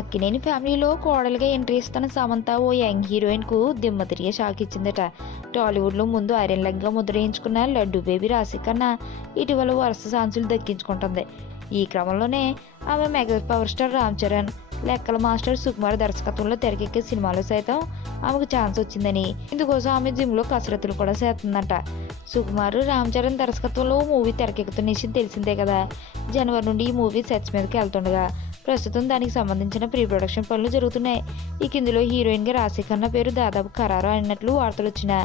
అక్కినేని ఫ్యామిలీలో కోడలుగా ఎంట్రీ ఇస్తున్న సమంత ఓ యంగ్ హీరోయిన్కు దిమ్మ తిరిగే షాక్ ఇచ్చిందట. టాలీవుడ్లో ముందు ఐరన్ లెగ్గా ముద్రయించుకున్న లడ్డు బేబీ రాశి కన్నా ఇటీవల వరుస ఛాన్సులు దక్కించుకుంటుంది. ఈ క్రమంలోనే ఆమె mega power star Ram Charan, లెక్కల మాస్టర్ సుకుమార్ దర్శకత్వంలో తెరకెక్కే సినిమాలో సైతం ఆమెకు ఛాన్స్ వచ్చిందని, ఇందుకోసం ఆమె జిమ్లో కసరత్తులు కూడా చేస్తుందట. సుకుమార్, రామ్ చరణ్ దర్శకత్వంలో మూవీ తెరకెక్కుతున్న విషయం తెలిసిందే కదా. జనవరి నుండి ఈ మూవీ సెట్స్ మీదకి వెళ్తుండగా ప్రస్తుతం దానికి సంబంధించిన ప్రీ ప్రొడక్షన్ పనులు జరుగుతున్నాయి. ఇక ఇందులో హీరోయిన్గా రాశి ఖన్నా పేరు దాదాపు ఖరారు అయినట్లు వార్తలు వచ్చినా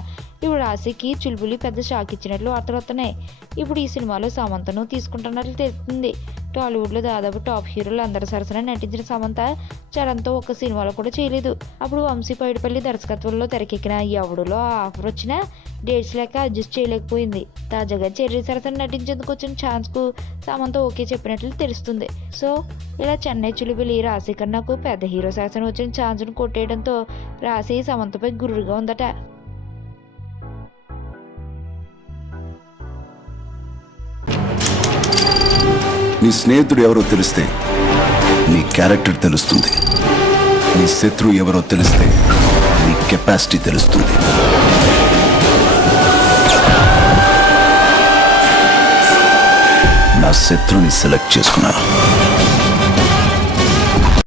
ఇప్పుడు రాశికి చుల్బులి పెద్ద షాక్ ఇచ్చినట్లు వార్తలు వస్తున్నాయి. ఇప్పుడు ఈ సినిమాలో సమంతను తీసుకుంటున్నట్లు తెలుస్తుంది. టాలీవుడ్లో దాదాపు టాప్ హీరోలు అందరి సరసన నటించిన సమంత చరణ్తో ఒక్క సినిమాలో కూడా చేయలేదు. అప్పుడు వంశీ పైడిపల్లి దర్శకత్వంలో తెరకెక్కిన ఎవడులో ఆఫర్ వచ్చినా డేట్స్ లేక అడ్జస్ట్ చేయలేకపోయింది. తాజాగా చెర్రీ సరసన నటించేందుకు వచ్చిన ఛాన్స్కు సమంత ఓకే చెప్పినట్లు తెలుస్తుంది. సో ఇలా చెన్నై చులిబిలి రాశి కన్నాకు పెద్ద హీరో సరసన వచ్చిన ఛాన్స్ను కొట్టేయడంతో రాశి సమంతపై గుర్రుగా ఉందట. నీ స్నేహితుడు ఎవరో తెలిస్తే నీ క్యారెక్టర్ తెలుస్తుంది. నీ శత్రువు ఎవరో తెలిస్తే నీ కెపాసిటీ తెలుస్తుంది. నా శత్రువుని సెలెక్ట్ చేసుకున్నాను.